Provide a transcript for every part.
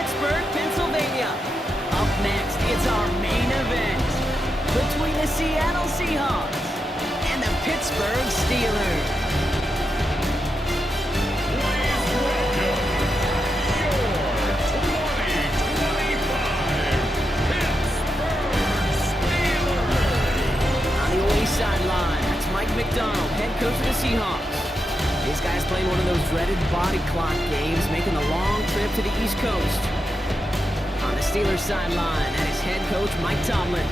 Pittsburgh, Pennsylvania. Up next, it's our main event between the Seattle Seahawks and the Pittsburgh Steelers. Sideline. That's Mike McDonald, head coach of the Seahawks. This guy's playing one of those dreaded body clock games, making the long trip to the East Coast. On the Steelers sideline, that is head coach Mike Tomlin.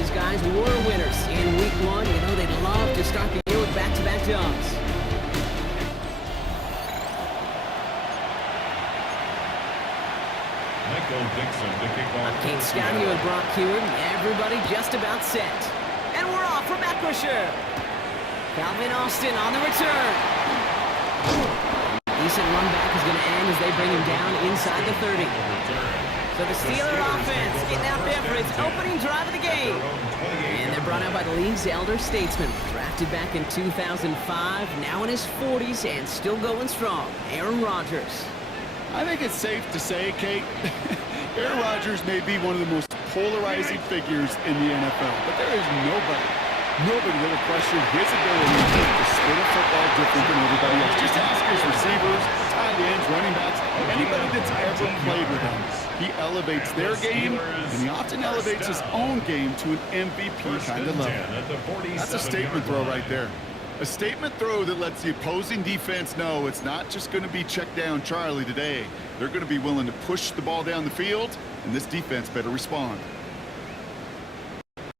His guys were winners in Week 1. You know they'd love to start the year with back-to-back dubs. I'm Kate Scott here with Brock Hewitt. Everybody just about set. And we're off from Eckwisher. Calvin Austin on the return. Decent run back is going to end as they bring him down inside the 30. So the Steeler offense getting out there for its opening drive of the game. And they're brought out by the league's elder statesman. Drafted back in 2005, now in his 40s and still going strong. Aaron Rodgers. I think it's safe to say, Kate, Aaron Rodgers may be one of the most polarizing figures in the NFL, but there is nobody that will question his ability to spin a football different than everybody else. Just ask his receivers, tight ends, running backs, anybody that's ever played with him. He elevates their game, and he often elevates his own game to an MVP kind of level. That's a statement throw right there. A statement throw that lets the opposing defense know it's not just going to be check down Charlie today. They're going to be willing to push the ball down the field, and this defense better respond.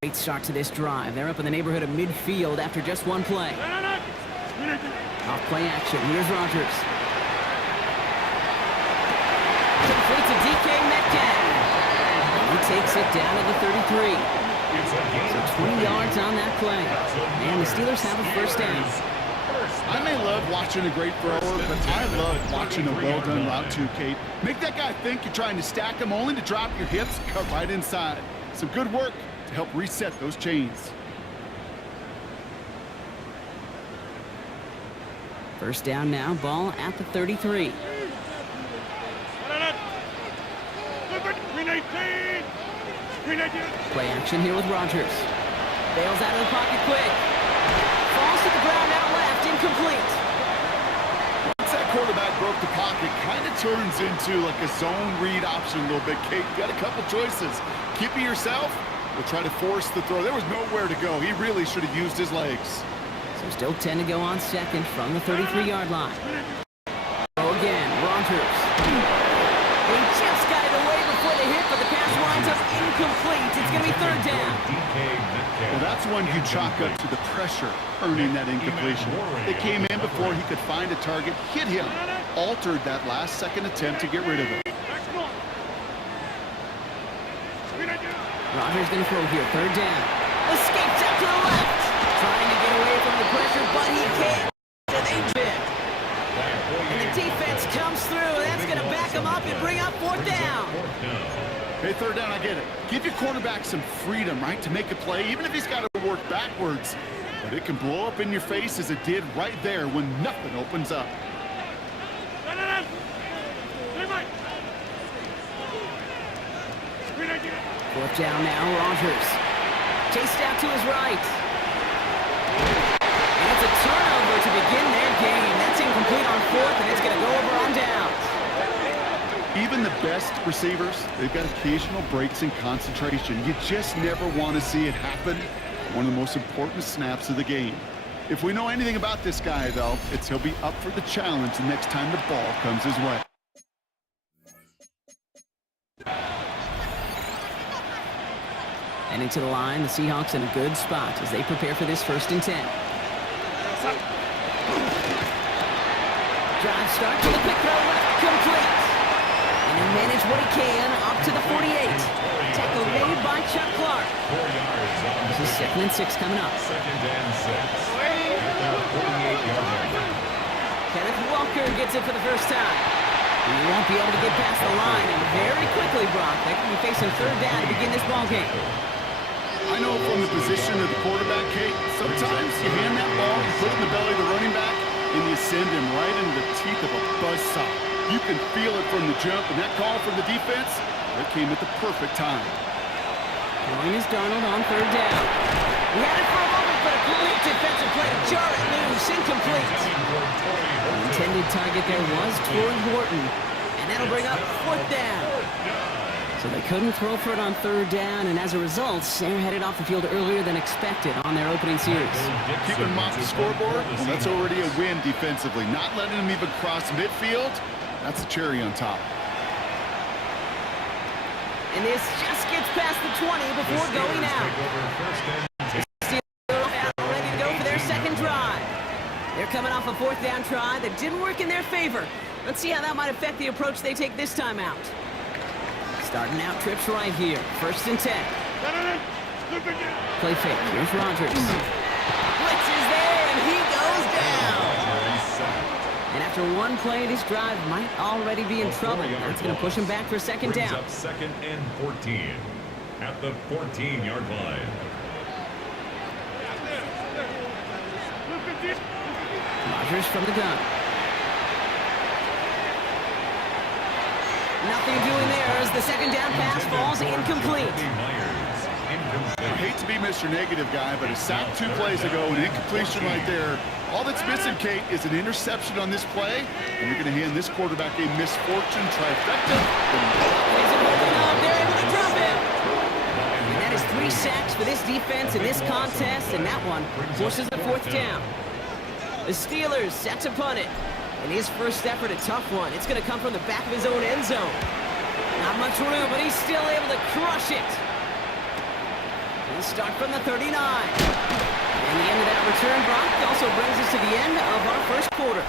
Great start to this drive. They're up in the neighborhood of midfield after just one play. Off play action. Here's Rodgers. Complete to DK Metcalf. He takes it down to the 33. So 20 yards on that play. And the Steelers have a first down. I may love watching a great thrower, but I love watching a well-done route too, Kate. Make that guy think you're trying to stack him only to drop your hips, cut right inside. Some good work to help reset those chains. First down now, ball at the 33. Play action here with Rodgers. Bails out of the pocket quick. Falls to the ground out left, incomplete. Once that quarterback broke the pocket, kind of turns into like a zone read option a little bit, Kate. You got a couple choices. Keep it yourself, or try to force the throw. There was nowhere to go. He really should have used his legs. So still 10 to go on second from the 33-yard line. Go again, Rodgers. He just got it away before the hit, but the pass winds up incomplete. It's going to be third down. Well, that's one you chalk up to the pressure earning that incompletion. It came in before he could find a target, hit him, altered that last-second attempt to get rid of it. Rodgers going to throw here, third down. Escapes out to the left. Trying to get away from the pressure, but he can't. And the defense comes through. That's going to back him up and bring up fourth down. Hey, third down, I get it. Give your quarterback some freedom, right, to make a play, even if he's got to work backwards. But it can blow up in your face as it did right there when nothing opens up. Fourth down now, Rodgers. Chased out to his right. And it's a turnover to begin their game. That's incomplete on fourth, and it's going to go over on downs. Even the best receivers, they've got occasional breaks in concentration. You just never want to see it happen. One of the most important snaps of the game. If we know anything about this guy, though, it's he'll be up for the challenge the next time the ball comes his way. Heading to the line, the Seahawks in a good spot as they prepare for this 1st and 10. Drive start to the quick throw left, complete. And he managed what he can up to the 48. Tackle made by Chuck Clark. This is 2nd and 6 coming up. 2nd and 6. 48-yard line. Kenneth Walker gets it for the first time. He won't be able to get past the line, and very quickly, Brock, they could be facing third down to begin this ball game. I know from the position of the quarterback, Kate, sometimes you hand that ball, you put it in the belly of the running back, and you send him right into the teeth of a buzzsaw. You can feel it from the jump, and that call from the defense, that came at the perfect time. Throwing is Darnold on third down. He had it for a moment, but a great defensive play to jar it loose, incomplete. The intended target there was Torrey Horton, and that'll bring up fourth down. So they couldn't throw for it on third down, and as a result, they're headed off the field earlier than expected on their opening series. Keeping them off the scoreboard, well, that's already a win defensively. Not letting them even cross midfield, that's a cherry on top. And this just gets past the 20 before going out. The Steelers are ready to go for their second drive. They're coming off a fourth down try that didn't work in their favor. Let's see how that might affect the approach they take this time out. Starting out trips right here. First and 10. Play fake. Here's Rodgers. Blitz is there, and he goes down. And after one play, this drive might already be in trouble. That's going to push him back for second down. Up second and 14 at the 14-yard line. Rodgers from the gun. Nothing doing there as the second down pass falls incomplete. I hate to be Mr. Negative guy, but a sack 2 plays ago, an incompletion right there. All that's missing, Kate, is an interception on this play, and you're going to hand this quarterback a misfortune trifecta. They're able to drop it. And that is 3 sacks for this defense in this contest, and that one forces a fourth down. The Steelers set to punt it. And his first effort, a tough one. It's going to come from the back of his own end zone. Not much room, but he's still able to crush it. He'll start from the 39. And the end of that return, Brock, also brings us to the end of our first quarter.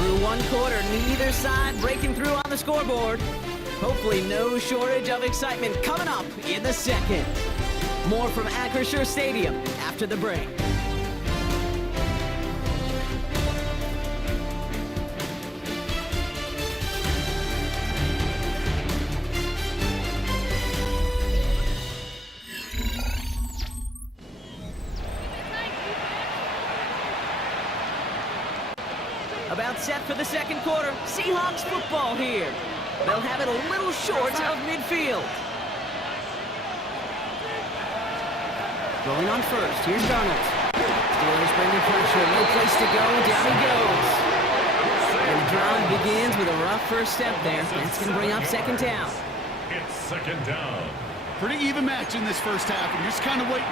Through one quarter, neither side breaking through on the scoreboard. Hopefully no shortage of excitement coming up in the second. More from Acrisure Stadium after the break. About set for the second quarter. Seahawks football here. They'll have it a little short of midfield. Rolling on first. Here's Darnold. Steelers bringing pressure. No place to go. Down he goes. And the drive begins with a rough first step there. That's going to bring up second down. It's second down. Pretty even match in this first half, and you're just kind of waiting.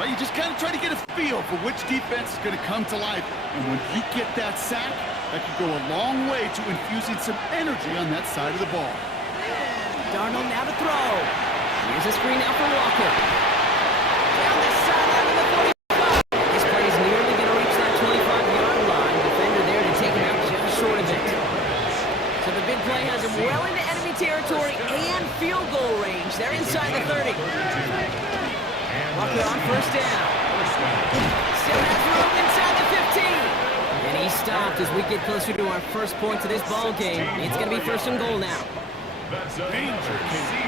Right? You just kind of try to get a feel for which defense is going to come to life. And when you get that sack, that could go a long way to infusing some energy on that side of the ball. Darnold now to throw. Here's a screen out for Walker. Down the sideline to the 45. This play is nearly going to reach that 25-yard line. Defender there to take him out just short of it. So the big play has him well into enemy territory and field goal range. They're inside the 30. Walker on first down. Still has room inside the 15. And he stopped as we get closer to our first points of this ball game. It's going to be first and goal now. Danger,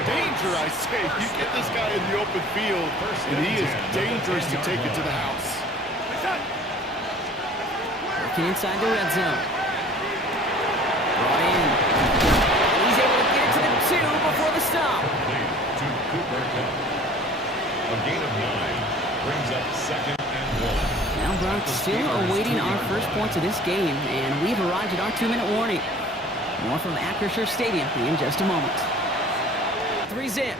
danger, I say. You get this guy in the open field, and he is dangerous to take it to the house. Working inside the red zone. Brought in. He's able to get it to the 2 before the stop. A gain of 9 brings up second and 1. Now Brock still awaiting our first points of this game, and we've arrived at our 2-minute warning. More from Acrisure Stadium in just a moment. 3-zip.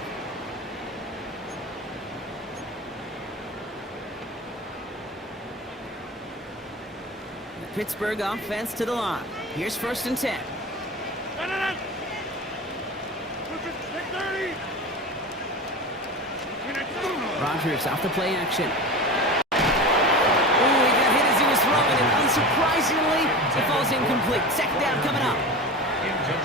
The Pittsburgh offense to the line. Here's first and 10. Rodgers off the play action. Ooh, he got hit as he was throwing, and unsurprisingly, it falls incomplete. Second down coming up.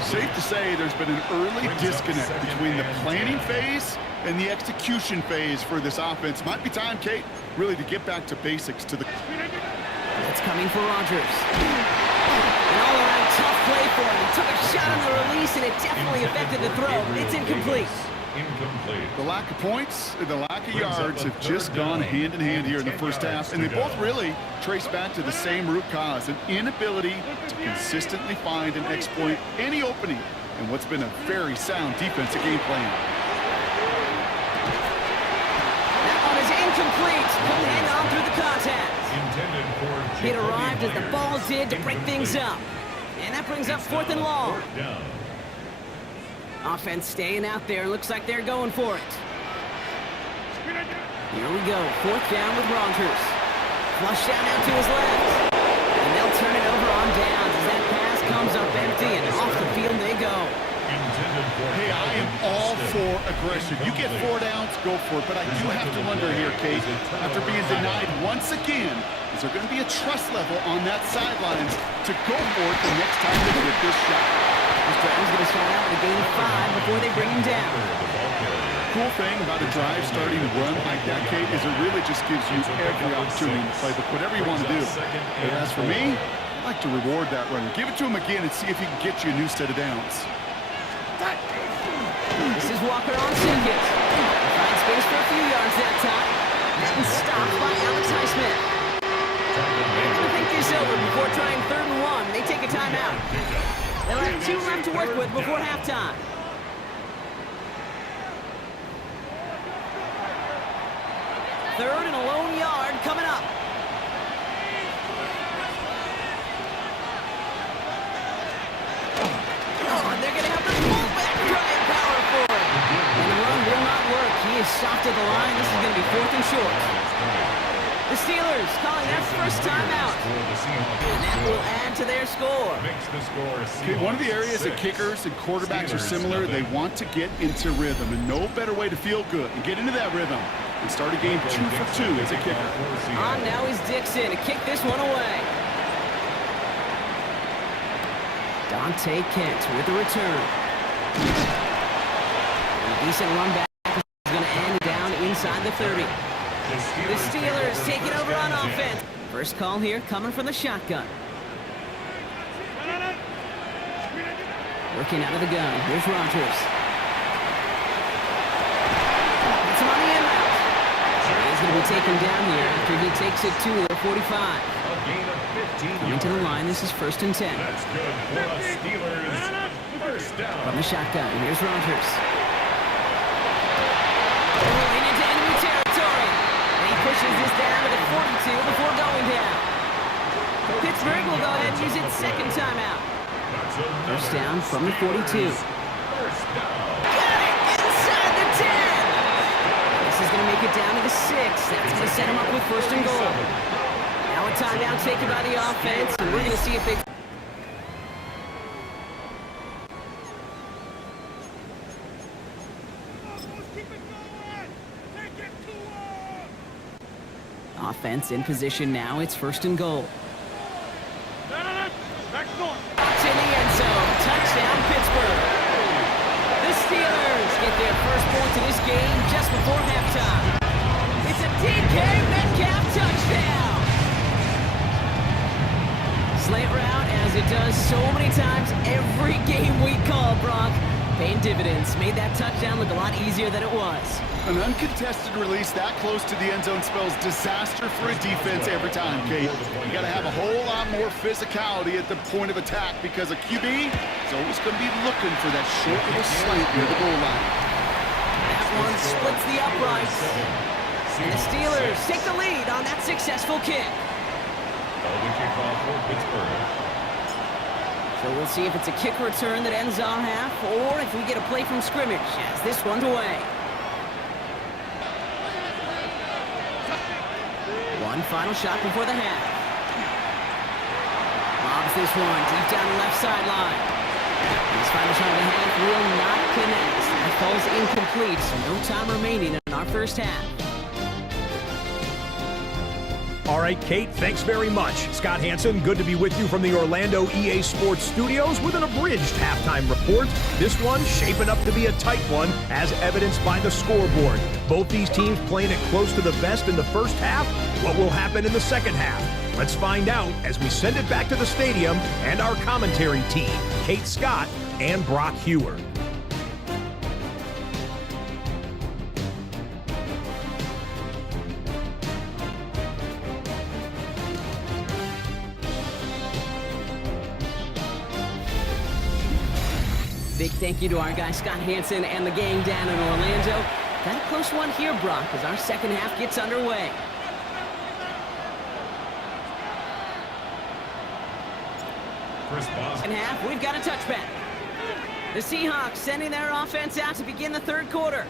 Safe to say there's been an early disconnect between the planning phase and the execution phase for this offense. Might be time, Kate, really to get back to basics to the... It's coming for Rodgers. An all-around tough play for him. He took a shot on the release, and it definitely affected the throw. It's incomplete. incomplete. The lack of points and the lack of yards have just gone hand in hand here in the first half, and they both really trace back to the same root cause, an inability to consistently find and exploit any opening in what's been a very sound defensive game plan. That one is incomplete. Couldn't hang on through the contact. Intended for It arrived as the ball did to break things up. And that brings up 4th and long. Fourth down. Offense staying out there. Looks like they're going for it. Here we go. 4th down with Rodgers. Flush down out to his left. And they'll turn it over on downs as that pass comes up empty and off the field they go. Intended for Hey, I am all for aggression. You get 4 downs, go for it. But I do have to wonder here, Kate, after being denied once again, is there going to be a trust level on that sidelines to go for it the next time they get this shot? This Brown's going to start out with a gain of 5 before they bring him down. Cool thing about a drive starting to run like that, Kate, is it really just gives you every opportunity to play whatever you want to do. But as for me, I like to reward that runner. Give it to him again and see if he can get you a new set of downs. This is Walker on second. Finds space for a few yards that time. Getting stopped by Alex Highsmith. They're going to think this over before trying 3rd and 1. They take a timeout. They'll have 2 left to work with before halftime. Third and a lone yard coming up. Oh, and they're going to have the fullback drive power for it. And the run will not work. He is stopped at the line. This is going to be 4th and short. The Steelers calling their first timeout. And that will add to their score. Makes the score Okay, one of the areas that kickers and quarterbacks are similar, they want to get into rhythm, and no better way to feel good and get into that rhythm and start a game 2 for 2 as a kicker. On now is Dixon to kick this one away. Dante Kent with the return. A decent run back is going to end down inside the 30. The Steelers taking over on offense. First call here coming from the shotgun. Working out of the gun. Here's Rodgers. It's him on the in route. He's going to be taken down here after he takes it to the 45. A gain of 15 Coming to the line, this is 1st and 10. That's good for the Steelers. First down. From the shotgun, here's Rodgers. Rolling into enemy territory. And he pushes this down to the 42 before going down. Pittsburgh will go ahead and use its 2nd timeout. First down from the 42. Got it! Inside the 10! This is going to make it down to the 6. That's going to set him up with 1st and goal. Now a timeout taken by the offense, and we're going to see if they... Offense in position now. It's 1st and goal. To the end zone. Touchdown, Pittsburgh. The Steelers get their first point of this game just before halftime. It's a DK Metcalf touchdown. Slant route, as it does so many times every game we call, Brock. Paying dividends. Made that touchdown look a lot easier than it was. An uncontested release that close to the end zone spells disaster for a defense every time, Kate. You got to have a whole lot more physicality at the point of attack because a QB is always going to be looking for that short little slant near the goal line. That one splits the uprights. And the Steelers take the lead on that successful kick. The kickoff for Pittsburgh. So we'll see if it's a kick return that ends our half, or if we get a play from scrimmage as this one's away. One final shot before the half. Lobs this one deep down the left sideline. This final shot of the half will not connect. That falls incomplete, so no time remaining in our first half. All right, Kate, thanks very much. Scott Hansen, good to be with you from the Orlando EA Sports Studios with an abridged halftime report. This one shaping up to be a tight one, as evidenced by the scoreboard. Both these teams playing it close to the vest in the first half. What will happen in the second half? Let's find out as we send it back to the stadium and our commentary team, Kate Scott and Brock Hewer. big thank you to our guy Scott Hansen and the gang down in Orlando. Got a close one here, Brock, as our second half gets underway. Second half, we've got a touchback. The Seahawks sending their offense out to begin the third quarter.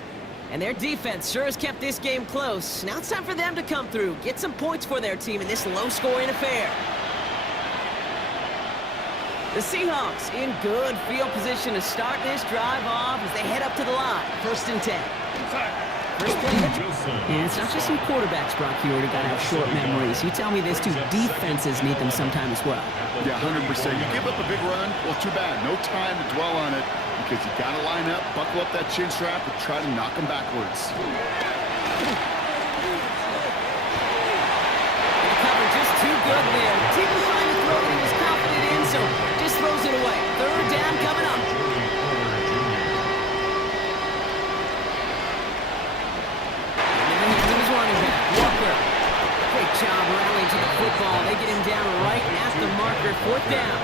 And their defense sure has kept this game close. Now it's time for them to come through, get some points for their team in this low-scoring affair. The Seahawks in good field position to start this drive off as they head up to the line. 1st and 10. First play. And it's not just some quarterbacks, Brock, you already got to have short memories. You tell me this too, defenses need them sometime as well. Yeah, 100%. You give up a big run, well, too bad. No time to dwell on it because you got to line up, buckle up that chin strap, and try to knock them backwards. And the cover just too good there. Didn't find the throw that he was confident in, so just throws it away. 3rd down coming up. Great job rallying to the football. They get him down right at the marker. 4th down.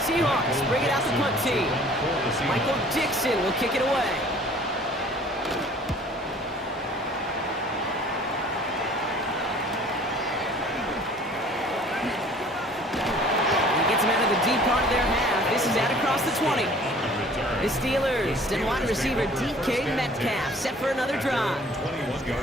Seahawks bring it out the punt team. Michael Dixon will kick it away. He gets him out of the deep part of their half. This is out across the 20. The Steelers and wide receiver DK Metcalf set for another drive.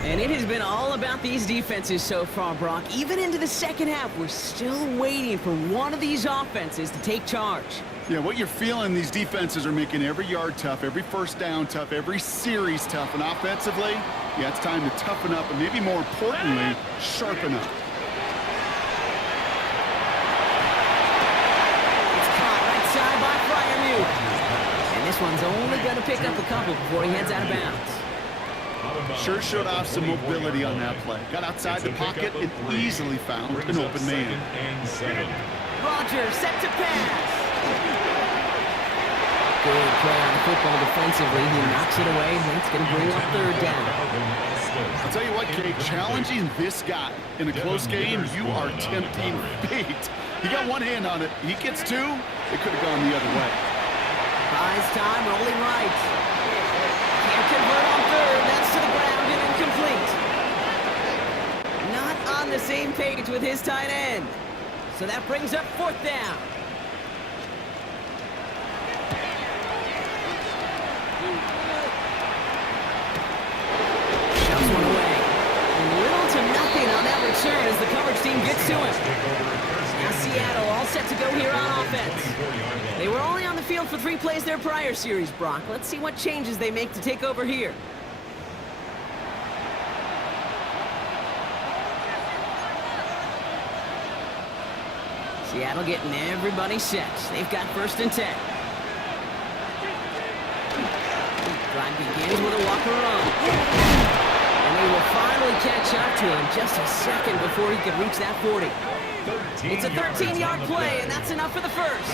And it has been all about these defenses so far, Brock. Even into the second half, we're still waiting for one of these offenses to take charge. Yeah, what you're feeling, these defenses are making every yard tough, every first down tough, every series tough. And offensively, yeah, it's time to toughen up and maybe more importantly, sharpen up. It's caught right side by Freiermuth. And this one's only going to pick up a couple before he heads out of bounds. Sure showed off some mobility on that play. Got outside the pocket and easily found an open man. Rodgers set to pass. Good play on the football defensively. He knocks it away. That's going to bring up 3rd down. I'll tell you what, Kate, challenging this guy in a close game, you are tempting fate. He got one hand on it. He gets 2. It could have gone the other way. Buys time, rolling right. Can't convert on 3rd. That's to the ground and incomplete. Not on the same page with his tight end. So that brings up 4th down. Shoves one away. Little to nothing on that return as the coverage team gets to him. Now Seattle all set to go here on offense. They were only on the field for 3 plays their prior series, Brock. Let's see what changes they make to take over here. Seattle getting everybody set. They've got 1st and 10. Drive begins with a walker run. And they will finally catch up to him just a second before he could reach that 40. It's a 13-yard play, and that's enough for the first.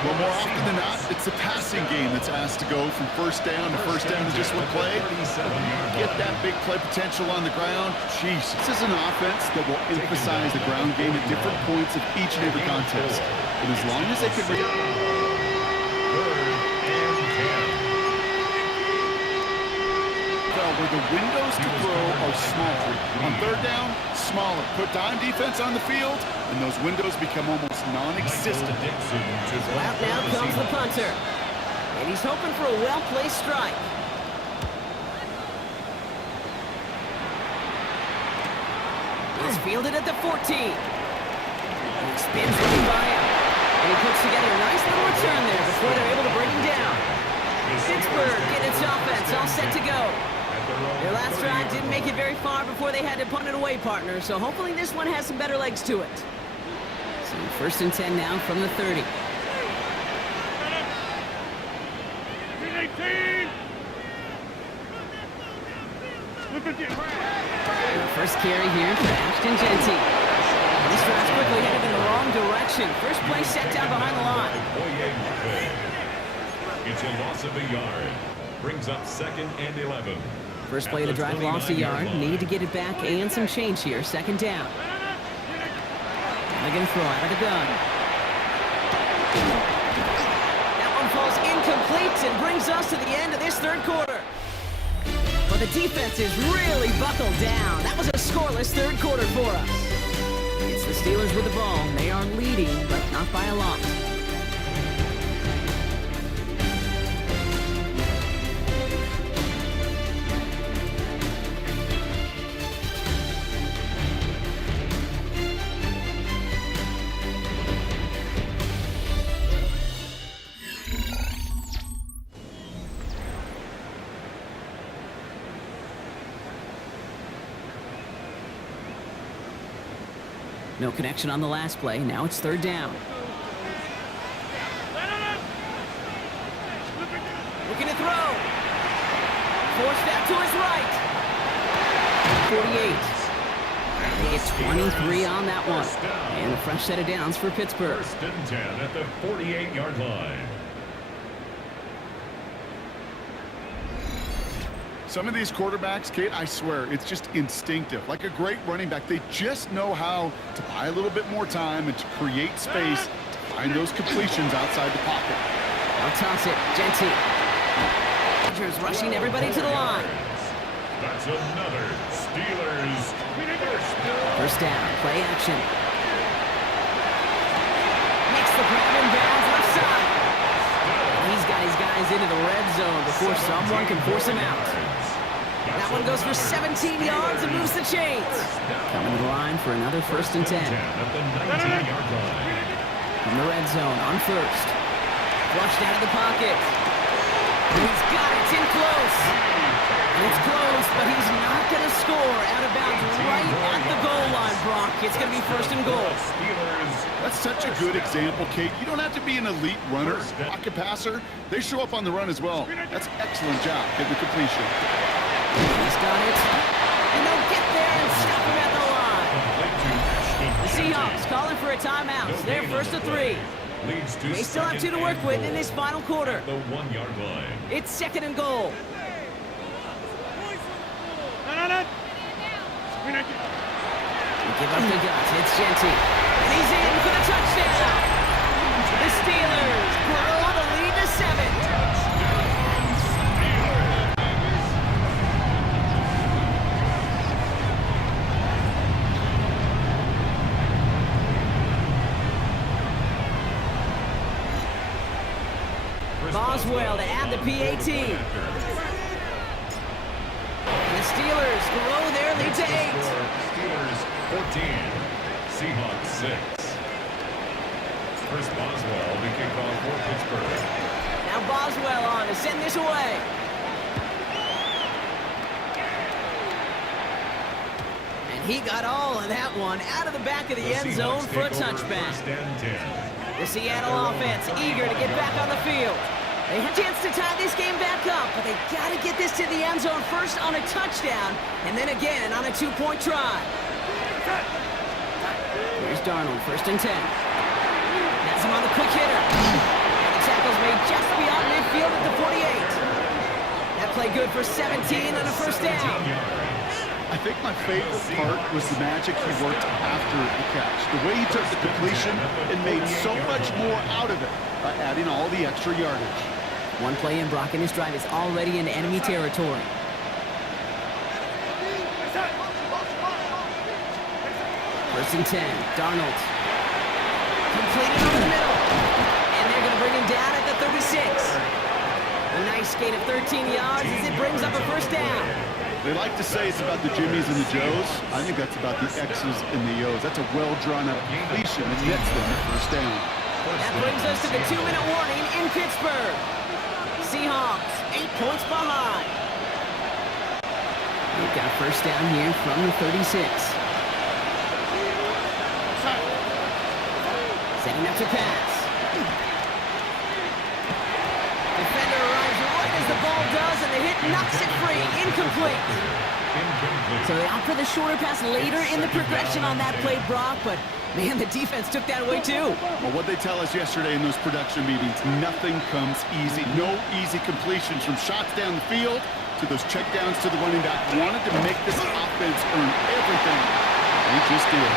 Well, more often than not, it's the passing game that's asked to go from first down to just one play. Get that big play potential on the ground. Jeez, this is an offense that will emphasize the ground game at different points of each and every contest. And as long as they can... where the windows to throw are smaller. On 3rd down, smaller. Put dime defense on the field, and those windows become almost non-existent. So out now comes the punter. And he's hoping for a well-placed strike. He's fielded at the 14. He spins right by him. And he puts together a nice little return there before they're able to bring him down. Pittsburgh getting its offense all set to go. Their last drive didn't make it very far before they had to punt it away, partner, so hopefully this one has some better legs to it. So 1st and 10 now from the 30. First carry here for Ashton Genty. This drive's quickly headed in the wrong direction. First play set down behind the line. It's a loss of a yard. Brings up 2nd and 11. First play of the drive lost a yard. Need to get it back and some change here. 2nd down. They're going to throw out of the gun. That one falls incomplete. incomplete, and brings us to the end of this third quarter. But the defense is really buckled down. That was a scoreless third quarter for us. It's the Steelers with the ball. They are leading, but not by a lot. No connection on the last play. Now it's third down. Looking to throw. Forced out to his right. 48. They get 23 on that one. And a fresh set of downs for Pittsburgh. First and 10 at the 48-yard line. Some of these quarterbacks, Kate, I swear, it's just instinctive. Like a great running back, they just know how to buy a little bit more time and to create space to find those completions outside the pocket. I'll toss it. Genty. Rodgers rushing everybody to the line. That's another Steelers First down. Play action. Makes the grab and bounds left side. He's got his guys into the red zone before someone can force him out. That one goes for 17 yards and moves the chains. Coming to the line for another first and 10. From the red zone on first. Flushed out of the pocket. He's got it. It's in close. And it's close, but he's not going to score out of bounds right at the goal line, Brock. It's going to be first and goal. That's such a good example, Kate. You don't have to be an elite runner, pocket passer. They show up on the run as well. That's an excellent job getting the completion. He's got it. And they'll get there and stop him at the line. The Seahawks calling for a timeout. They're first to 3. They still have 2 to work with in this final quarter. The 1-yard line. It's second and goal. They give up the guts. It's Genty. And he's in for the touchdown. The Steelers grow the lead to 7. Boswell to add the PAT. And the Steelers grow their lead to 8. Steelers 14, Seahawks 6. Chris Boswell to kick off for Pittsburgh. Now Boswell on to send this away. And he got all of that one out of the back of the end zone for a touchback. First and 10. The Seattle offense eager to get back on the field. They have a chance to tie this game back up, but they got to get this to the end zone first on a touchdown, and then again on a 2-point try. Here's Darnold, first and 10. Has him on the quick hitter. And the tackle's made just beyond midfield at the 48. That play good for 17 on a first down. I think my favorite part was the magic he worked after the catch. The way he took the completion and made so much more out of it by adding all the extra yardage. One play in, Brock, and his drive is already in enemy territory. First and 10, Darnold. Completed over the middle. And they're going to bring him down at the 36. A nice gain of 13 yards as it brings up a first down. They like to say it's about the Jimmies and the Joes. I think that's about the X's and the O's. That's a well-drawn-out completion that gets them the first down. That brings us to the 2-minute warning in Pittsburgh. Seahawks 8 points behind. They've got a first down here from the 36. Setting up to pass. Defender arrives right as the ball does, and the hit knocks it free. Incomplete. So they opt for the shorter pass later in the progression on that play, Brock, but man, the defense took that away too. Well, what they tell us yesterday in those production meetings, nothing comes easy. No easy completions from shots down the field to those checkdowns to the running back. Wanted to make this offense earn everything. They just did.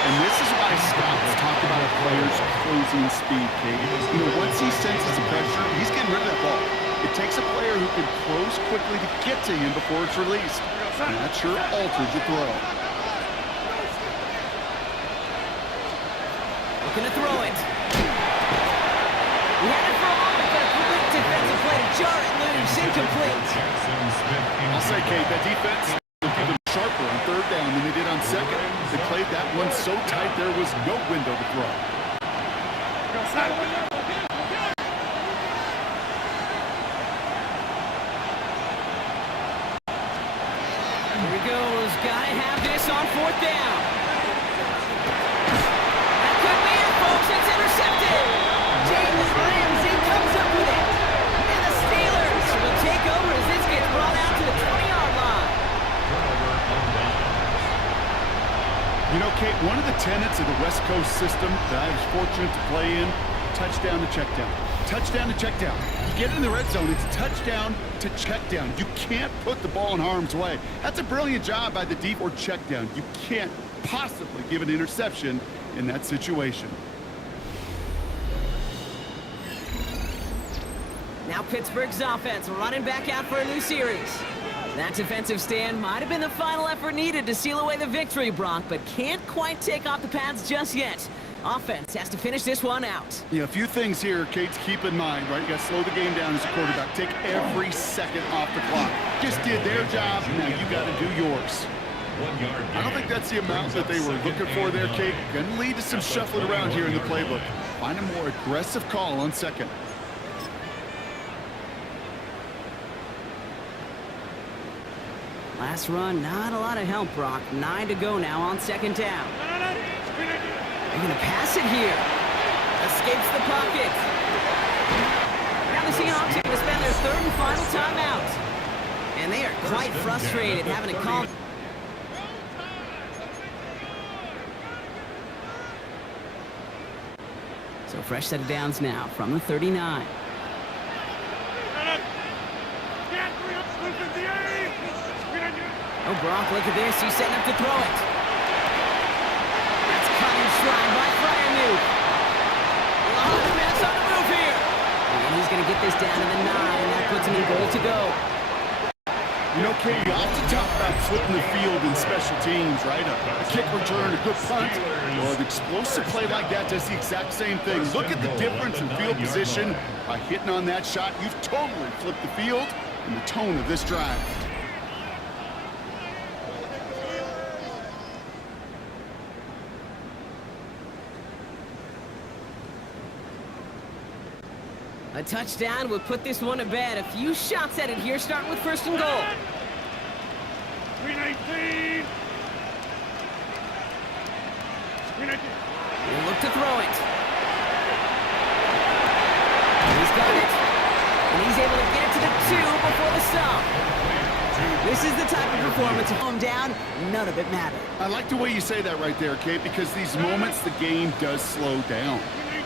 And this is why scouts talk about a player's closing speed, Kate. You know, once he senses the pressure, he's getting rid of that ball. It takes a player who can close quickly to get to him before it's released. And that sure alters the throw. Looking to throw it. He had it for a moment, but a quick defensive play to jar it loose. Incomplete. I'll say, Kate, that defense looked even sharper on third down than they did on second. They played that one so tight there was no window to throw. Here he goes. Gotta have this on fourth down. That could be it, folks. It's intercepted. James Ramsey comes up with it. And the Steelers will take over as this gets brought out to the 20-yard line. You know, Kate, one of the tenets of the West Coast system that I was fortunate to play in, touchdown to check down. Touchdown to check down. You get in the red zone, it's touchdown to check down. You can't put the ball in harm's way. That's a brilliant job by the deep or check down. You can't possibly give an interception in that situation. Now Pittsburgh's offense running back out for a new series. That defensive stand might have been the final effort needed to seal away the victory, Brock, but can't quite take off the pads just yet. Offense has to finish this one out. Yeah, a few things here, Kate, to keep in mind, right? You got to slow the game down as a quarterback. Take every second off the clock. Just did their job, now you got to do yours. 1 yard. I don't think that's the amount that they were looking for there, Kate. Going to lead to some shuffling around here in the playbook. Find a more aggressive call on second. Last run, not a lot of help, Brock. 9 to go now on second down. They're going to pass it here. Escapes the pocket. Now the Seahawks are going to spend their third and final timeout. And they are quite frustrated having to call. So fresh set of downs now from the 39. Oh, Brock, look at this. He's setting up to throw it. That's cut and slide by Fryermuth. Oh, the pass on the move here. And he's going to get this down to the 9. That puts him in goal to go. You know, Kate, you often talk about flipping the field in special teams, right? A kick return, a good punt. Well, an explosive play like that does the exact same thing. Look at the difference in field position. By hitting on that shot, you've totally flipped the field and the tone of this drive. A touchdown would put this one to bed. A few shots at it here, starting with first and goal. 319. He'll look to throw it. He's got it. And he's able to get it to the 2 before the stop. This is the type of performance. Home down, none of it mattered. I like the way you say that right there, Kate, because these moments the game does slow down.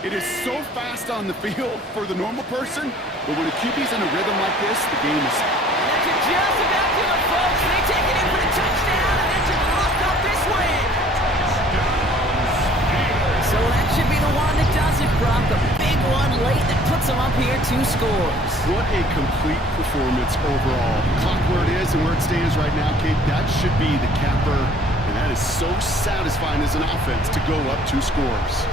It is so fast on the field for the normal person, but when a QB's in a rhythm like this, the game is... That could just about do it, folks. They take it in for the touchdown, and that should lock up this win. So that should be the one that does it, Brock. A big one late that puts them up here 2 scores. What a complete performance overall. The clock where it is and where it stands right now, Kate, that should be the capper, and that is so satisfying as an offense to go up 2 scores.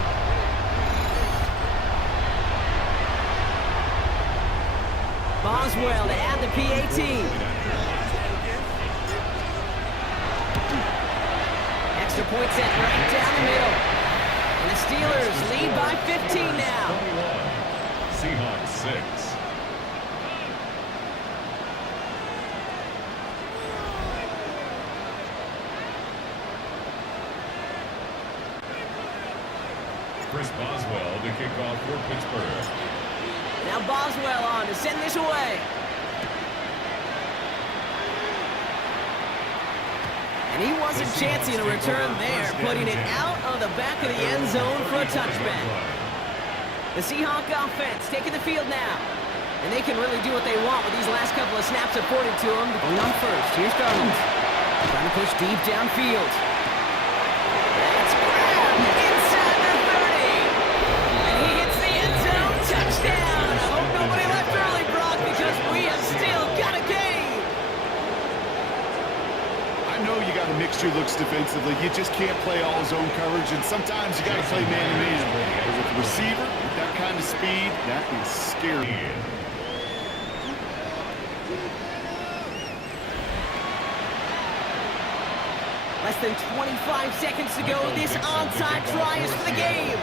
Boswell to add the PAT. Extra point set right down the middle. And the Steelers lead by 15 now. 21. Seahawks 6. Chris Boswell to kick off for Pittsburgh. Now Boswell on to send this away. And he wasn't chancing a return there, putting it out of the back of the end zone for a touchback. The Seahawk offense taking the field now. And they can really do what they want with these last couple of snaps afforded to them. Going on first, here's Garland. Trying to push deep downfield. That's grabbed. mixture looks defensively. You just can't play all zone coverage, and sometimes you got to play man-to-man. But with the receiver, with that kind of speed, that is scary. Less than 25 seconds to go. This onside try is for the game.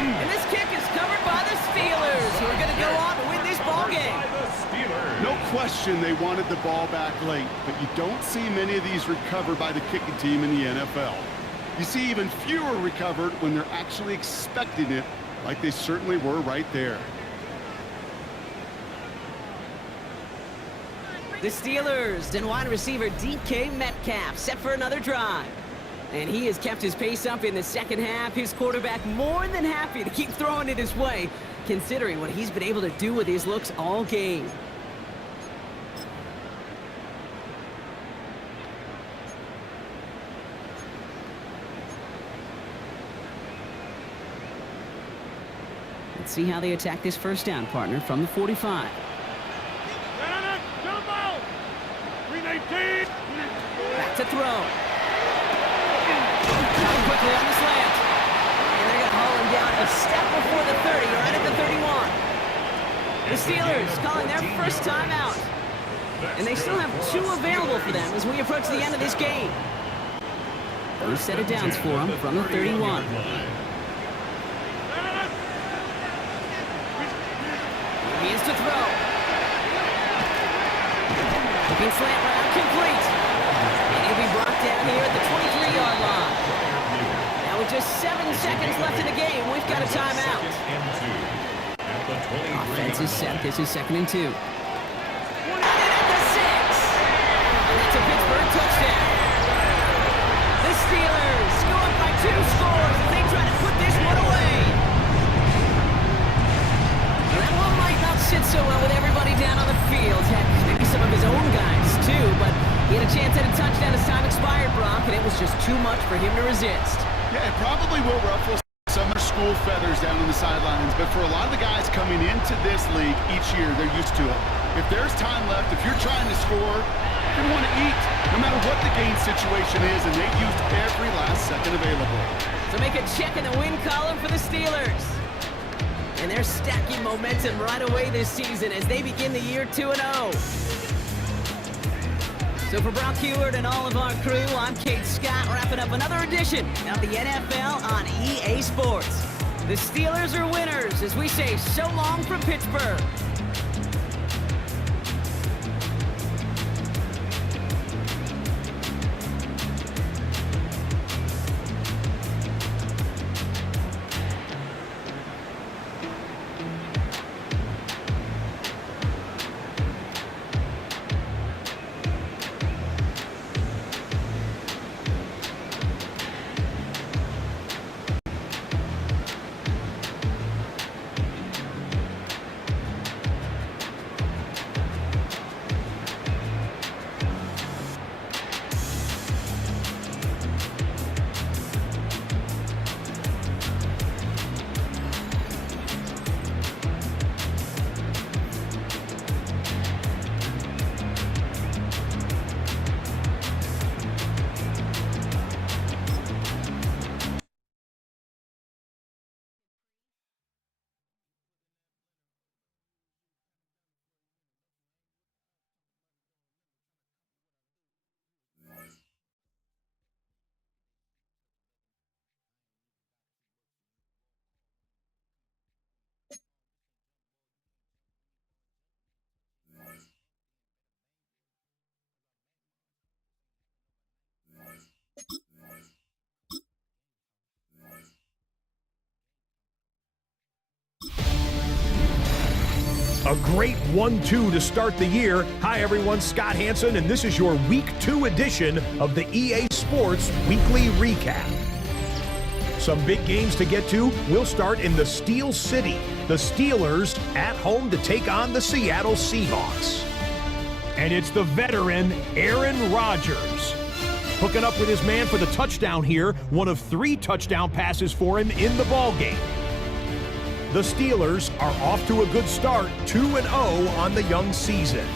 And this kick is covered by the Steelers, who are going to go on to win this ball game. No question they wanted the ball back late, but you don't see many of these recovered by the kicking team in the NFL. You see even fewer recovered when they're actually expecting it, like they certainly were right there. The Steelers and wide receiver DK Metcalf set for another drive. And he has kept his pace up in the second half. His quarterback more than happy to keep throwing it his way, considering what he's been able to do with his looks all game. Let's see how they attack this first down, partner, from the 45. Back to throw. Coming quickly on the slant. And they're going to haul him down a step before the 30, right at the 31. The Steelers calling their first timeout. And they still have 2 available for them as we approach the end of this game. First set of downs for them from the 31. He is to throw. Looking slant route, complete. And he'll be brought down here at the 23-yard line. Now with just 7 seconds left in the game, we've got a timeout. Offense is set. This is 2nd and 2. And at the 6. And that's a Pittsburgh touchdown. The Steelers go up by 2 scores as they try to put this one away. And that one might not sit so well with everybody down on the field. Heck, maybe some of his own guys too, but he had a chance at a touchdown as time expired, Brock, and it was just too much for him to resist. Yeah, it probably will ruffle some of their school feathers down on the sidelines, but for a lot of the guys coming into this league each year, they're used to it. If there's time left, if you're trying to score, you're going to want to eat, no matter what the game situation is, and they've used every last second available. So make a check in the win column for the Steelers. And they're stacking momentum right away this season as they begin the year 2-0. So for Brock Heward and all of our crew, I'm Kate Scott, wrapping up another edition of the NFL on EA Sports. The Steelers are winners as we say so long from Pittsburgh. A great 1-2 to start the year. Hi everyone, Scott Hanson, and this is your Week 2 edition of the EA Sports Weekly Recap. Some big games to get to. We'll start in the Steel City. The Steelers at home to take on the Seattle Seahawks. And it's the veteran Aaron Rodgers hooking up with his man for the touchdown here. One of 3 touchdown passes for him in the ballgame. The Steelers are off to a good start, 2-0 on the young season.